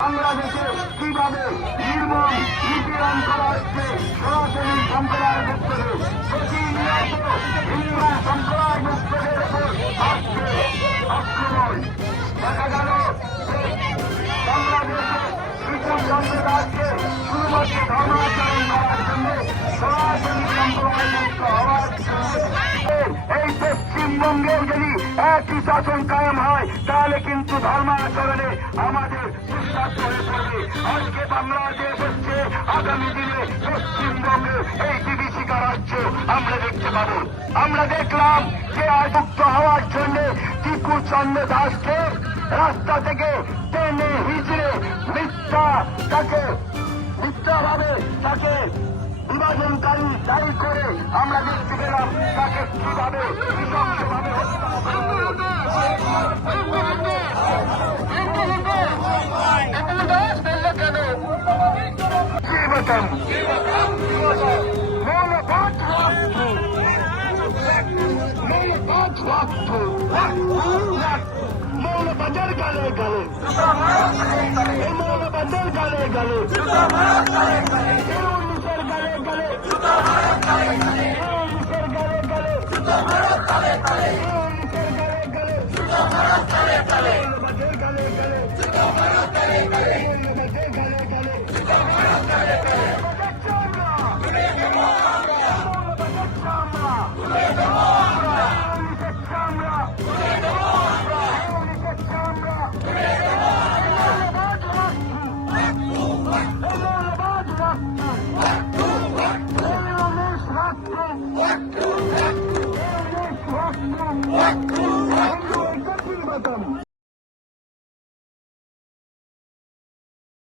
বাংলাদেশে কিভাবে নির্মম নিপীড়ন করা হচ্ছে সনাতনী সম্প্রদায়ের ক্ষেত্রে প্রতিনিয়ত হিন্দু সম্প্রদায় মুক্তদের উপর আসছে আক্রমণ। দেখা গেল বাংলাদেশে বিপুল চন্দ্র দাসকে শুধুমাত্র ধর্মাচরণ করার জন্য সনাতনী সম্প্রদায় মুক্ত হওয়ার এই পশ্চিমবঙ্গেও যদি একই শাসন কায়েম হয় তাহলে কিন্তু ধর্মাচরণে আমাদের দুঃসাধ্য হয়ে পড়বে। আজকে বাংলাদেশ হচ্ছে আগামী দিনে পশ্চিমবঙ্গে এই বিভীষিকা রাজ্য আমরা দেখতে পাবো। আমরা দেখলাম যে মুক্ত হওয়ার জন্য টিপু চন্দ্র দাসকে রাস্তা থেকে টেনে হিচড়ে মিথ্যাভাবে তাকে বিভাজনকারী দায়ী করে আমরা দেখতে পেলাম তাকে কিভাবে নৃশংসভাবে হত্যা মৌলবাজার গালে গালে মৌলবাজার গালে গালে